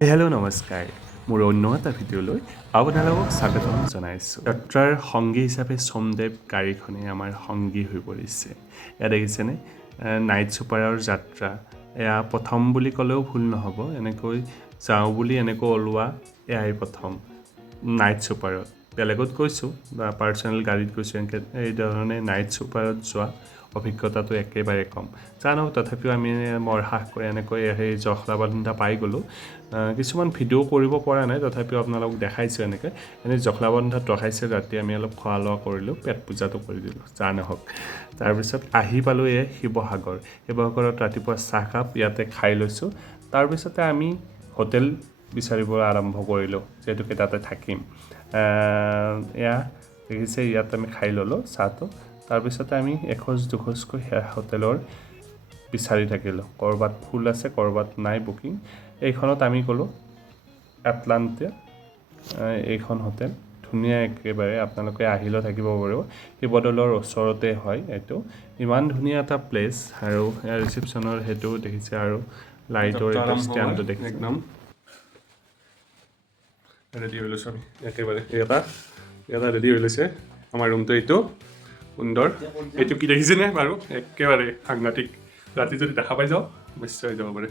Hello' নমস্কাৰ মোৰ অন্য এটা ভিডিঅ'লৈ আপোনালোকক স্বাগতম জনাইছোঁ। যাত্ৰাৰ সংগী হিচাপে সোমদেৱ গাড়ীখনে আমাৰ সংগী হৈ পৰিছে। এয়া দেখিছেনে নাইট ছুপাৰৰ যাত্ৰা। এয়া প্ৰথম বুলি ক'লেও ভুল নহ'ব, এনেকৈ যাওঁ বুলি এনেকৈ ওলোৱা এয়াই প্ৰথম নাইট ছুপাৰত। বেলেগত গৈছোঁ বা পাৰ্চনেল গাড়ীত গৈছোঁ, এনেকৈ এই ধৰণে নাইট ছুপাৰত যোৱা অভিজ্ঞতাটো একেবাৰে কম। জানো তথাপিও আমি মৰসাহ কৰি এনেকৈ সেই জখলাবন্ধা পাই গ'লোঁ। কিছুমান ভিডিঅ' কৰিব পৰা নাই, তথাপিও আপোনালোকক দেখাইছোঁ এনেই জখলাবন্ধাত ৰখাইছে ৰাতি। আমি অলপ খোৱা লোৱা কৰিলোঁ, পেট পূজাটো কৰি দিলোঁ, যা নহওক। তাৰপিছত আহি পালোঁ শিৱসাগৰত ৰাতিপুৱা চাহকাপ ইয়াতে খাই লৈছোঁ। তাৰপিছতে আমি হোটেল বিচাৰিব আৰম্ভ কৰিলোঁ, যিহেতুকে তাতে থাকিম। এয়া দেখিছে, ইয়াত আমি খাই ল'লোঁ চাহটো। তাৰপিছতে আমি এখোজ দুখোজকৈ সেয়া হোটেলৰ বিচাৰি থাকিলোঁ। ক'ৰবাত ফুল আছে, ক'ৰবাত নাই বুকিং। এইখনত আমি গ'লোঁ এটলাণ্টিয়া। এইখন হোটেল ধুনীয়া একেবাৰে, আপোনালোকে আহিলেও থাকিব পাৰিব। শিৱদৌলৰ ওচৰতে হয় এইটো। ইমান ধুনীয়া এটা প্লেচ, আৰু ৰিচিপশ্যনৰ সেইটো দেখিছে, আৰু লাইটৰ এইটো ষ্টেণ্ডটো দেখিছে। একদম ৰেডি হৈ লৈছোঁ আমি একেবাৰে। এটা ৰেডি হৈ লৈছে আমাৰ ৰুমটো। এইটো সুন্দৰ। এইটো কি দেখিছেনে বাৰু? একেবাৰে সাংঘাতিক। ৰাতি যদি দেখা পাই যাওঁ নিশ্চয় যাব পাৰে।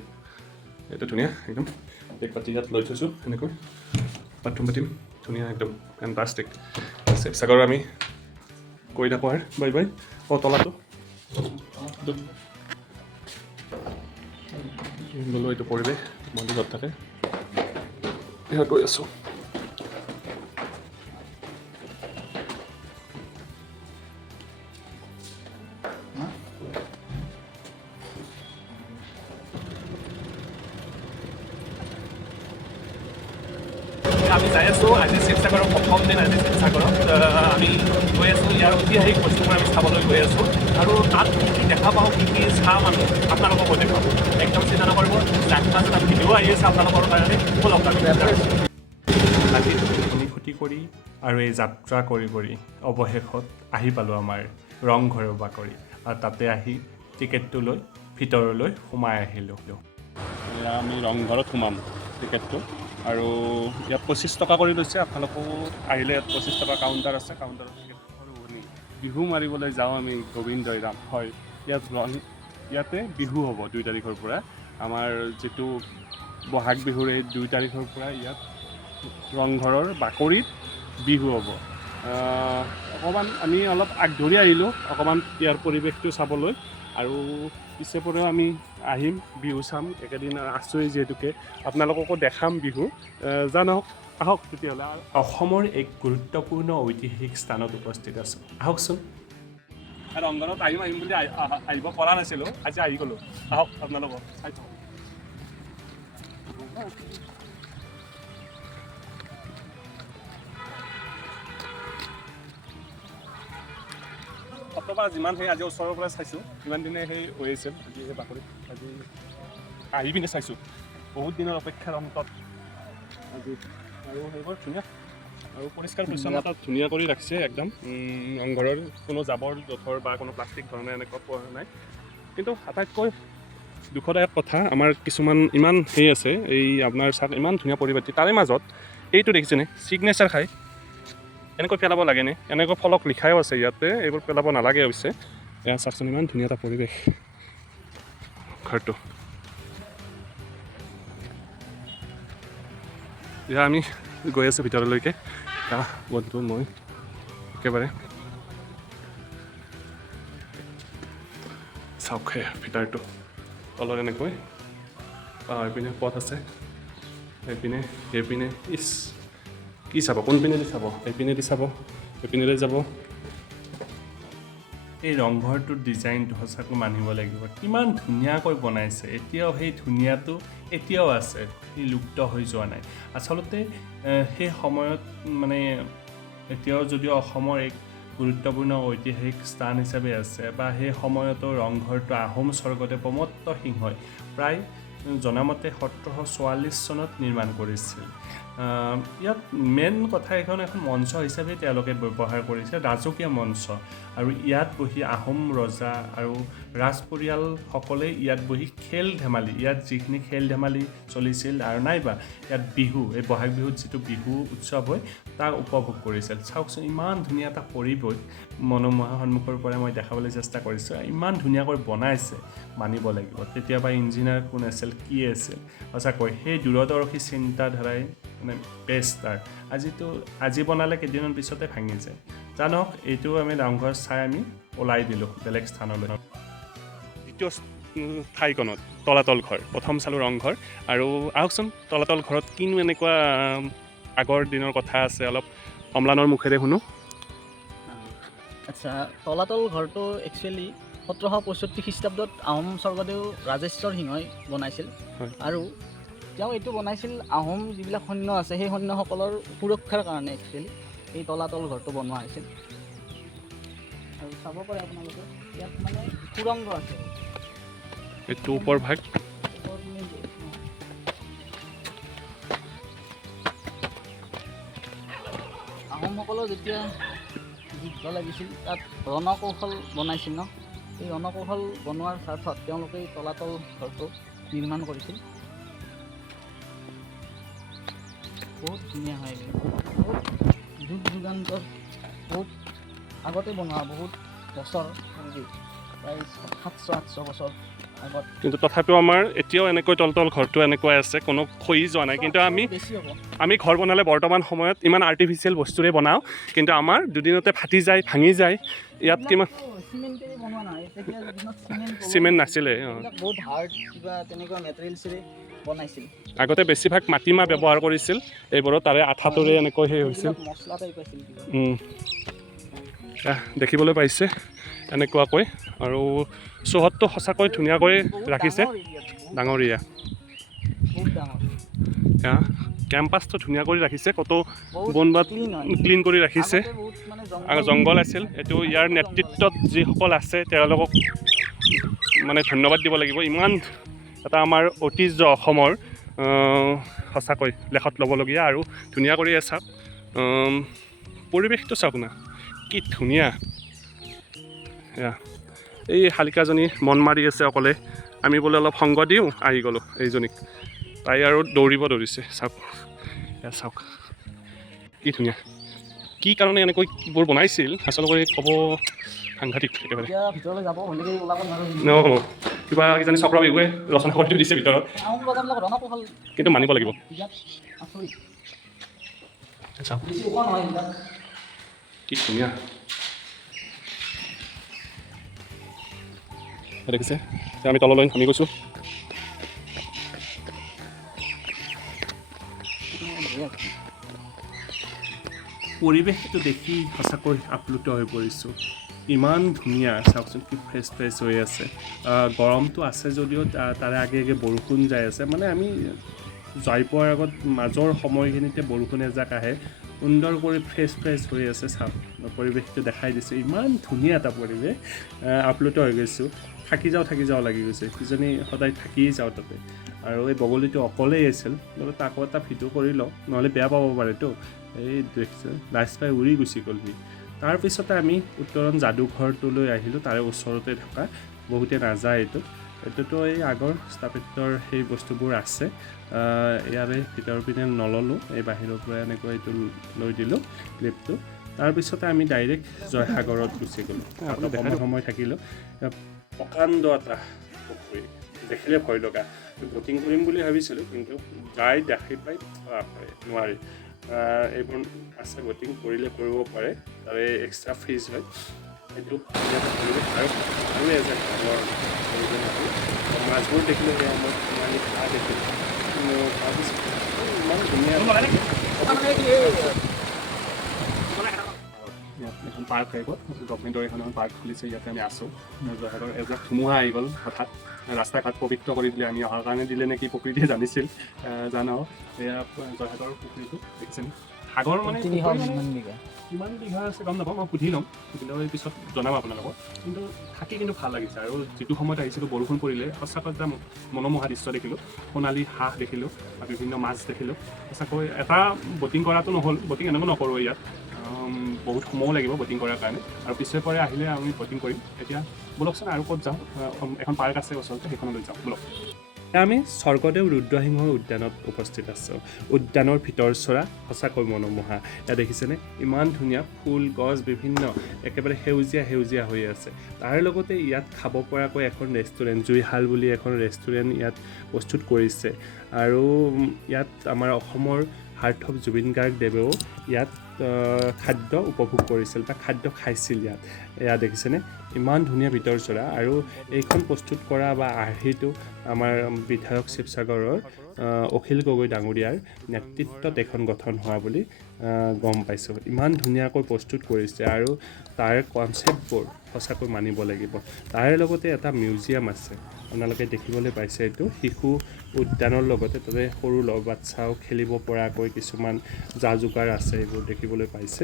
এইটো ধুনীয়া একদম। এক পাতি ইয়াত লৈ থৈছোঁ এনেকৈ, বাথৰুম পাতিম ধুনীয়া একদম ফেণ্টাষ্টিক। শিৱসাগৰ আমি গৈ থাকোঁ আৰু বাই বাই। তলাটো গ'লোঁ। এইটো পৰিৱেশ মন্দিৰত থাকে, এয়া গৈ আছোঁ। আমি যাই আছোঁ আজি শিৱসাগৰৰ প্ৰথম দিন। আজি শিৱসাগৰত আমি গৈ আছোঁ, ইয়াৰ ঐতিহাসিক বস্তুবোৰ আমি চাবলৈ গৈ আছোঁ, আৰু তাত কি কি দেখা পাওঁ, কি কি চাম আমি আপোনালোকক কৈ দেখাম। একদম চিন্তা নকৰিব, যাত্ৰা এটা ভিডিঅ' আহি আছে আপোনালোকৰ কাৰণে। ব'লক ৰাতি টোপনি ক্ষতি কৰি আৰু এই যাত্ৰা কৰি অৱশেষত আহি পালোঁ আমাৰ ৰংঘৰৰ বাকৰি। আৰু তাতে আহি টিকেটটো লৈ ভিতৰলৈ সোমাই আহিলোঁ। এয়া আমি ৰংঘৰত সোমাম টিকেটটো, আৰু ইয়াত 25 টকা কৰি লৈছে। আপোনালোকো আহিলে ইয়াত 25 টকা কাউণ্টাৰ আছে, কাউণ্টাৰত টিকেট শুনি বিহু মাৰিবলৈ যাওঁ আমি গোবিন্দই ৰাম। হয়, ইয়াতে বিহু হ'ব 2 তাৰিখৰ পৰা। আমাৰ যিটো বহাগ বিহুৰ এই 2 তাৰিখৰ পৰা ইয়াত ৰংঘৰৰ বাকৰিত বিহু হ'ব। অকণমান আমি অলপ আগধৰি আহিলোঁ, অকণমান ইয়াৰ পৰিৱেশটো চাবলৈ, আৰু পিছে পৰেও আমি আহিম, বিহু চাম। একেদিন আছোঁৱেই যিহেতুকে, আপোনালোককো দেখাম বিহু। জানক আহক তেতিয়াহ'লে। অসমৰ এক গুৰুত্বপূৰ্ণ ঐতিহাসিক স্থানত উপস্থিত আছোঁ, আহকচোন। ৰংঘৰত আহিম বুলি আহিব পৰা নাছিলোঁ, আজি আহি গ'লোঁ। আহক আপোনালোকক চাই থাকক। অথবা যিমান সেই আজি ওচৰৰ পৰা চাইছোঁ, ইমান দিনে সেই হৈ আছিল। আজি সেই বাকৰিত আজি আহি পিনে চাইছোঁ, বহুত দিনৰ অপেক্ষাৰ অন্তত আজি। আৰু সেইবোৰ ধুনীয়া, আৰু পৰিষ্কাৰ পৰিচ্ছন্নতা ধুনীয়া কৰি ৰাখিছে একদম। ৰংঘৰৰ কোনো জাবৰ জোঁথৰ বা কোনো প্লাষ্টিক ধৰণে এনেকুৱা পোৱা নাই। কিন্তু আটাইতকৈ দুখদায়ক কথা, আমাৰ কিছুমান ইমান সেই আছে, এই আপোনাৰ চাওক ইমান ধুনীয়া পৰিপাটি, তাৰে মাজত এইটো দেখিছেনে ছিগনেচাৰ খাই এনেকৈ পেলাব লাগেনে? এনেকৈ ফলক লিখাও আছে ইয়াতে, এইবোৰ পেলাব নালাগে অৱশ্যে। এয়া চাওকচোন, ইমান ধুনীয়া এটা পৰিৱেশ ঘৰটো। এতিয়া আমি গৈ আছোঁ ভিতৰলৈকে, বন্ধু মই একেবাৰে। চাওক ভিতৰটো, তলত এনেকৈ এইপিনে পথ আছে, এইপিনে ইছ কি চাব, কোনপিনেদি চাব? এইপিনেদি চাব, এইপিনেদি যাব। এই ৰংঘৰটোৰ ডিজাইনটো সঁচাকৈ মানিব লাগিব, কিমান ধুনীয়াকৈ বনাইছে। এতিয়াও সেই ধুনীয়াটো এতিয়াও আছে, সি লুপ্ত হৈ যোৱা নাই। আচলতে সেই সময়ত মানে এতিয়াও যদিও অসমৰ এক গুৰুত্বপূৰ্ণ ঐতিহাসিক স্থান হিচাপে আছে, বা সেই সময়তো ৰংঘৰটো আহোম স্বৰ্গদেৱ প্ৰমত্ত সিংহই প্ৰায় জনামতে 1744 চনত নিৰ্মাণ কৰিছিল। ইয়াত মেইন কথা এখন মঞ্চ হিচাপে তেওঁলোকে ব্যৱহাৰ কৰিছে, ৰাজকীয় মঞ্চ। আৰু ইয়াত বহি আহোম ৰজা আৰু ৰাজ পৰিয়ালসকলে ইয়াত বহি খেল ধেমালি, ইয়াত যিখিনি খেল ধেমালি চলিছিল আৰু নাইবা ইয়াত বিহু, এই বহাগ বিহুত যিটো বিহু উৎসৱ হয় তাক উপভোগ কৰিছিল। চাওকচোন ইমান ধুনীয়া এটা পৰিৱেশ মনোমোহা সন্মুখৰ পৰা মই দেখাবলৈ চেষ্টা কৰিছোঁ। ইমান ধুনীয়াকৈ বনাইছে, মানিব লাগিব। কেতিয়াবা ইঞ্জিনিয়াৰ কোন আছিল, কি আছিল, সঁচাকৈ সেই দূৰদৰ্শী চিন্তাধাৰাই মানে বেষ্ট তাৰ। আজি বনালে কেইদিনমান পিছতে ভাঙি যায়। জানক এইটো আমি ৰংঘৰ চাই আমি ওলাই দিলোঁ বেলেগ স্থানলৈ। দ্বিতীয় ঠাইকণত তলাতল ঘৰ, প্ৰথম চালোঁ ৰংঘৰ। আৰু আহকচোন তলাতল ঘৰত কিনো এনেকুৱা আগৰ দিনৰ কথা আছে, অলপ অম্লানৰ মুখেৰে শুনো। আচ্ছা, তলাতল ঘৰটো একচুৱেলি 1765 খ্ৰীষ্টাব্দত আহোম স্বৰ্গদেউ ৰাজেশ্বৰ সিংহই বনাইছিল। হয়। আৰু তেওঁ এইটো বনাইছিল আহোম যিবিলাক সৈন্য আছে সেই সৈন্যসকলৰ সুৰক্ষাৰ কাৰণে একচুৱেলি এই তলাতল ঘৰটো বনোৱা হৈছিল। আৰু চাব পাৰে আপোনালোকে ইয়াত মানে সুৰংগ আছে। এইটো ওপৰ ভাগ। আহোমসকলৰ যেতিয়া যুদ্ধ লাগিছিল তাত ৰণকৌশল বনাইছিল ন, এই ৰণকৌশল বনোৱাৰ স্বাৰ্থত তেওঁলোকে এই তলাতল ঘৰটো নিৰ্মাণ কৰিছিল। বহুত ধুনীয়া হয়, বহুত যুগ যুগান্তৰ, বহুত আগতে বনোৱা, বহুত বছৰ, প্ৰায় 700-800 বছৰ আগত। কিন্তু তথাপিও আমাৰ এতিয়াও এনেকৈ তলাতল ঘৰটো এনেকুৱাই আছে, কোনো খহি যোৱা নাই। কিন্তু বেছি হ'ব। আমি ঘৰ বনালে বৰ্তমান সময়ত ইমান আৰ্টিফিচিয়েল বস্তুৰে বনাওঁ, কিন্তু আমাৰ দুদিনতে ফাটি যায়, ভাঙি যায়। ইয়াত কিমান চিমেণ্টেৰে বনোৱা নাই, তেতিয়া দিনত চিমেণ্ট নাছিলে। বহুত হাৰ্ড কিবা তেনেকুৱা মেটেৰিয়েলছেৰে বনাইছিল। আগতে বেছিভাগ মাটিমাহ ব্যৱহাৰ কৰিছিল, এইবোৰত তাৰে আঠাটোৰে এনেকৈ সেই হৈছিল। মছলা টাইপ আছিল কিবা। দেখিবলৈ পাইছে এনেকুৱাকৈ। আৰু চৌহদটো সঁচাকৈ ধুনীয়াকৈ ৰাখিছে, ডাঙৰ এৰিয়া। কেম্পাছটো ধুনীয়া কৰি ৰাখিছে, ক'তো বন বাত ক্লিন কৰি ৰাখিছে। আৰু জংঘল আছিল, এইটো ইয়াৰ নেতৃত্বত যিসকল আছে তেওঁলোকক মানে ধন্যবাদ দিব লাগিব। ইমান এটা আমাৰ ঐতিহ্য অসমৰ সঁচাকৈ লেখত ল'বলগীয়া। আৰু ধুনীয়া কৰি চাওক, পৰিৱেশটো চাওক না, কি ধুনীয়া। এই শালিকাজনী মন মাৰি আছে অকলে, আমি বোলে অলপ সংগ দিওঁ, আহি গ'লোঁ এইজনীক। তাই আৰু দৌৰিব ধৰিছে, চাওক চাওক কি ধুনীয়া। কি কাৰণে এনেকৈবোৰ বনাইছিল আচলতে ক'ব সাংঘাতিক একেবাৰে। কিবা কিজানি চক্ৰ বিহুৱে ৰচনা কৰি দিছে ভিতৰত, কিন্তু মানিব লাগিব। কি ধুনীয়া দেখিছে। আমি তললৈ নামি গৈছোঁ। পৰিৱেশটো দেখি সঁচাকৈ আপ্লুত হৈ পৰিছোঁ। ইমান ধুনীয়া, চাওকচোন কি ফ্ৰেছ হৈ আছে। গৰমটো আছে যদিও তাৰে আগে আগে বৰষুণ যাই আছে। মানে আমি যাই পোৱাৰ আগত মাজৰ সময়খিনিতে বৰষুণ এজাক আহে, সুন্দৰ কৰি ফ্ৰেছ হৈ আছে। চাওক পৰিৱেশটো দেখাই দিছোঁ, ইমান ধুনীয়া এটা পৰিৱেশ। আপ্লুত হৈ গৈছোঁ, থাকি যাওঁ লাগি গৈছে। কিজানি সদায় থাকিয়েই যাওঁ তাতে। আৰু এই বগলীটো অকলেই আছিল, বোলো তাকো এটা ভিডিঅ' কৰি লওঁ, নহ'লে বেয়া পাব পাৰেতো। এই দেখিছে, লাজ পাই উৰি গুচি গ'ল সি। তাৰপিছতে আমি উত্তৰণ যাদুঘৰটোলৈ আহিলোঁ, তাৰে ওচৰতে থকা, বহুতে নাযায় এইটোতো এই আগৰ স্থাপত্যৰ সেই বস্তুবোৰ আছে। ইয়াৰে ভিতৰৰ পিনে নল'লোঁ, এই বাহিৰৰ পৰা এনেকৈ এইটো লৈ দিলোঁ ক্লিপটো। তাৰপিছতে আমি ডাইৰেক্ট জয়সাগৰত গুচি গ'লোঁ। কম সময় থাকিলোঁ। প্ৰকাণ্ড এটা পুখুৰী, দেখিলে ভয় লগা। ব'টিং কৰিম বুলি ভাবিছিলোঁ, কিন্তু যাই দেখি পাই নোৱাৰি। এইবোৰ আছে, ব'টিং কৰিলে কৰিব পাৰে, তাৰে এক্সট্ৰা ফিজ হয়। সেইটো আৰু এজাক ডাঙৰ মাছবোৰ দেখিলোঁ, সেয়া মই সোণালী হাঁহ দেখিলোঁ। তাৰপিছত ইমান ধুনীয়া এখন পাৰ্ক হৈ গ'ল, গভমেণ্টৰ এখন পাৰ্ক খুলিছে, ইয়াতে আমি আছোঁ। জয়সাগৰ এজাক ধুমুহা আহি গ'ল হঠাৎ, ৰাস্তা ঘাট পবিত্ৰ কৰি দিলে। আমি অহাৰ কাৰণে দিলে নেকি প্ৰকৃতিয়ে জানিছিল, জানো। এয়া জয়সাগৰ পুখুৰীটো দেখিছেনে, সাগৰ মানে কিমান বিঘা আছে গম নাপাওঁ, মই সুধি ল'ম, সুধি লৈ পিছত জনাম আপোনালোকক। কিন্তু থাকি কিন্তু ভাল লাগিছে, আৰু যিটো সময়ত আহিছিলোঁ বৰষুণ পৰিলে সঁচাকৈ এটা মনোমোহা দৃশ্য দেখিলোঁ, সোণালী হাঁহ দেখিলোঁ, আৰু বিভিন্ন মাছ দেখিলোঁ। সঁচাকৈ এটা বটিং কৰাটো নহ'ল, বটিং এনেকৈ নকৰোঁ ইয়াত, বহুত সময়ো লাগিব বটিং কৰাৰ কাৰণে, আৰু পিছে পৰে আহিলে আমি বটিং কৰিম। এতিয়া ব'লকচোন আৰু ক'ত যাওঁ, এখন পাৰ্ক আছে ওচৰতে, সেইখনলৈ যাওঁ ব'লক। আমি স্বৰ্গদেউ ৰুদ্ৰসিংহ উদ্যানত উপস্থিত আছোঁ। উদ্যানৰ ভিতৰচৰা সঁচাকৈ মনোমোহা। ইয়াত দেখিছেনে ইমান ধুনীয়া ফুল গছ বিভিন্ন একেবাৰে সেউজীয়া সেউজীয়া হৈ আছে। তাৰ লগতে ইয়াত খাব পৰাকৈ এখন ৰেষ্টুৰেণ্ট, জুইশাল বুলি এখন ৰেষ্টুৰেণ্ট ইয়াত প্ৰস্তুত কৰিছে। আৰু ইয়াত আমাৰ অসমৰ হাৰ্থক জুবিন গাৰ্গদেৱেও ইয়াত খাদ্য উপভোগ কৰিছিল বা খাদ্য খাইছিল ইয়াত। এয়া দেখিছেনে ইমান ধুনীয়া ভিতৰচৰা, আৰু এইখন প্ৰস্তুত কৰা বা আৰ্হিটো আমাৰ বিধায়ক শিৱসাগৰৰ অখিল গগৈ ডাঙৰীয়াৰ নেতৃত্বত এখন গঠন হোৱা বুলি গম পাইছোঁ। ইমান ধুনীয়াকৈ প্ৰস্তুত কৰিছে, আৰু তাৰ কনচেপ্টবোৰ সঁচাকৈ মানিব লাগিব। তাৰে লগতে এটা মিউজিয়াম আছে, আপোনালোকে দেখিবলৈ পাইছে, এইটো শিশু উদ্যানৰ লগতে তাতে সৰু বাচ্চাও খেলিব পৰাকৈ কিছুমান যা যোগাৰ আছে, এইবোৰ দেখিবলৈ পাইছে।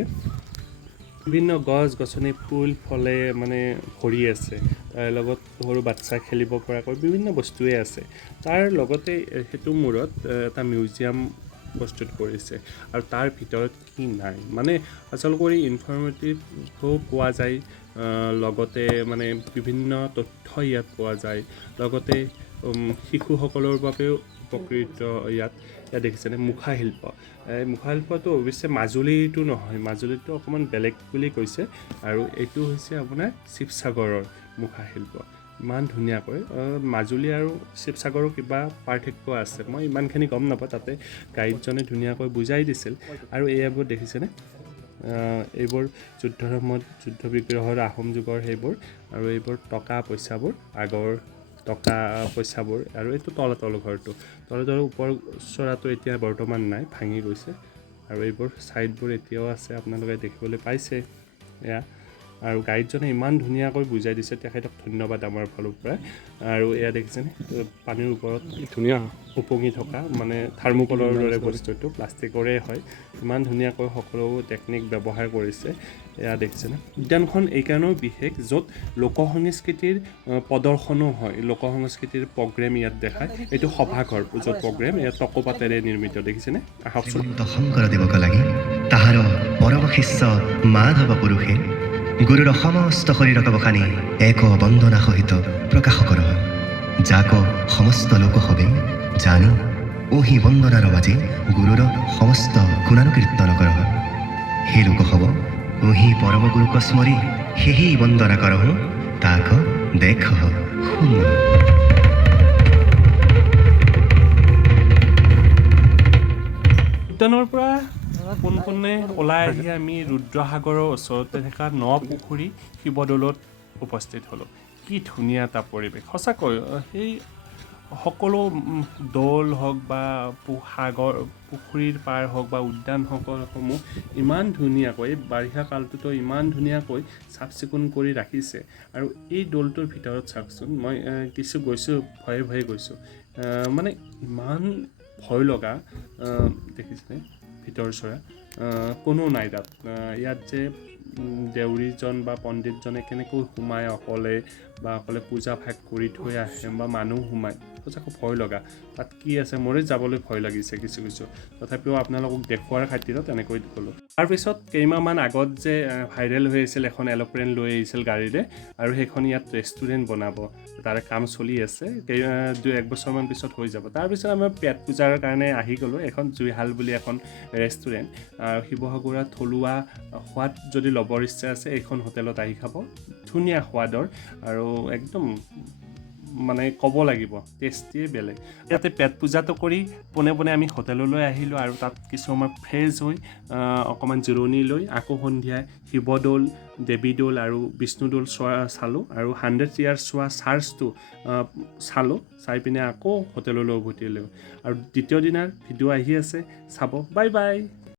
বিভিন্ন গছ গছনি ফুল ফলে মানে ভৰি আছে, তাৰ লগত সৰু বাচ্চা খেলিব পৰাকৈ বিভিন্ন বস্তুৱেই আছে। তাৰ লগতে সেইটো মূৰত এটা মিউজিয়াম প্ৰস্তুত কৰিছে, আৰু তাৰ ভিতৰত কি নাই মানে আচলতে ইনফৰ্মেটিভো পোৱা যায়, লগতে মানে বিভিন্ন তথ্য ইয়াত পোৱা যায়, লগতে শিশুসকলৰ বাবেও উপকৃত। ইয়াত দেখিছেনে মুখাশিল্প, এই মুখাশিল্পটো অৱশ্যে মাজুলীটো নহয়, মাজুলীটো অকণমান বেলেগ বুলি কৈছে, আৰু এইটো হৈছে আপোনাৰ শিৱসাগৰৰ মুখাশিল্প। ইমান ধুনীয়াকৈ, মাজুলী আৰু শিৱসাগৰৰ কিবা পাৰ্থক্য আছে, মই ইমানখিনি গম নাপাওঁ, তাতে গাইডজনে ধুনীয়াকৈ বুজাই দিছিল। আৰু এইবোৰ দেখিছেনে, এইবোৰ যুদ্ধৰ সময়ত যুদ্ধ বিগ্ৰহৰ আহোম যুগৰ সেইবোৰ, আৰু এইবোৰ টকা পইচাবোৰ, আগৰ টকা পইচাবোৰ, আৰু এইটো তলাতল ঘৰটো, তলাতলৰ ওপৰ চৰাটো এতিয়া বৰ্তমান নাই, ভাঙি গৈছে, আৰু এইবোৰ ছাইডবোৰ এতিয়াও আছে, আপোনালোকে দেখিবলৈ পাইছে এয়া। আৰু গাইডজনে ইমান ধুনীয়াকৈ বুজাই দিছে, তেখেতক ধন্যবাদ আমাৰ ফালৰ পৰা। আৰু এয়া দেখিছেনে পানীৰ ওপৰত ধুনীয়া উপঙি থকা মানে থাৰ্মোকলৰ দৰে বস্তুটো, প্লাষ্টিকৰে হয়, ইমান ধুনীয়াকৈ সকলো টেকনিক ব্যৱহাৰ কৰিছে। এয়া দেখিছেনে উদ্যানখন এইকাৰণেও বিশেষ, য'ত লোকসংস্কৃতিৰ প্ৰদৰ্শনো হয়, লোকসংস্কৃতিৰ প্ৰগ্ৰেম ইয়াত দেখায়। এইটো সভাঘৰ, য'ত প্ৰগ্ৰেম, ইয়াত টকৌপাতেৰে নিৰ্মিত, দেখিছেনে। আহকচোন। শংকৰদেৱক লাগি তাহাৰ পৰম শিষ্য মাধৱ পুৰুষে গুৰুৰ সমস্ত শৰীৰক বখানি এক বন্দনা সহিত প্ৰকাশ কৰ, যাক সমস্ত লোক হবে জানি ওহি বন্দনাৰ মাজে গুৰুৰ সমস্ত গুণানুকীৰ্তন কৰ। হে লোক হব ওহি পৰম গুৰুক স্মৰি সেহি বন্দনা কৰ, তাক দেখ শুন। উদ্যানৰ পৰা পোনপোনে ওলাই আহি আমি ৰুদ্ৰসাগৰৰ ওচৰতে থকা নপুখুৰী শিৱদৌলত উপস্থিত হ'লোঁ। কি ধুনীয়া এটা পৰিৱেশ সঁচাকৈ, সেই সকলো দৌল হওক বা সাগৰ পুখুৰীৰ পাৰ হওক বা উদ্যানসমূহ ইমান ধুনীয়াকৈ, বাৰিষা কালটোতো ইমান ধুনীয়াকৈ চাফ চিকুণ কৰি ৰাখিছে। আৰু এই দৌলটোৰ ভিতৰত চাওকচোন, মই কিছু গৈছোঁ, ভয়ে ভয়ে গৈছোঁ, মানে ইমান ভয় লগা, দেখিছে ভিতৰচৰা, কোনো নাই তাত। ইয়াত যে দেউৰীজন বা পণ্ডিতজনে কেনেকৈ সোমায় অকলে পূজা ভাগ কৰি থৈ আহে, বা মানুহ সোমায়, সঁচাকৈ ভয় লগা। তাত কি আছে মোৰে যাবলৈ ভয় লাগিছে কিছু, তথাপিও আপোনালোকক দেখুওৱাৰ খাতিৰত এনেকৈ গ'লোঁ। তাৰপিছত কেইমাহমান আগত যে ভাইৰেল হৈ আছিল, এখন এল'প্লেন লৈ আহিছিল গাড়ীৰে, আৰু সেইখন ইয়াত ৰেষ্টুৰেণ্ট বনাব, তাৰে কাম চলি আছে, 1 বছৰমান পিছত হৈ যাব। তাৰপিছত আমাৰ পেট পূজাৰ কাৰণে আহি গ'লোঁ, এখন জুইশাল বুলি এখন ৰেষ্টুৰেণ্ট, আৰু শিৱসাগৰৰ থলুৱা সোৱাদ যদি ল'বৰ ইচ্ছা আছে এইখন হোটেলত আহি খাব, ধুনীয়া সোৱাদৰ, আৰু একদম মানে ক'ব লাগিব টেষ্টিয়ে বেলেগ। ইয়াতে পেট পূজাটো কৰি পোনে পোনে আমি হোটেললৈ আহিলোঁ, আৰু তাত কিছু সময় ফ্ৰেছ হৈ অকণমান জিৰণি লৈ আকৌ সন্ধিয়া শিৱদৌল, দেৱীদৌল আৰু বিষ্ণুদৌল চালোঁ, আৰু 100 years চোৱা চাৰ্চটো চালোঁ, চাই পিনে আকৌ হোটেললৈ উভতি আহিলোঁ। আৰু দ্বিতীয় দিনাৰ ভিডিঅ' আহি আছে, চাব। Bye bye.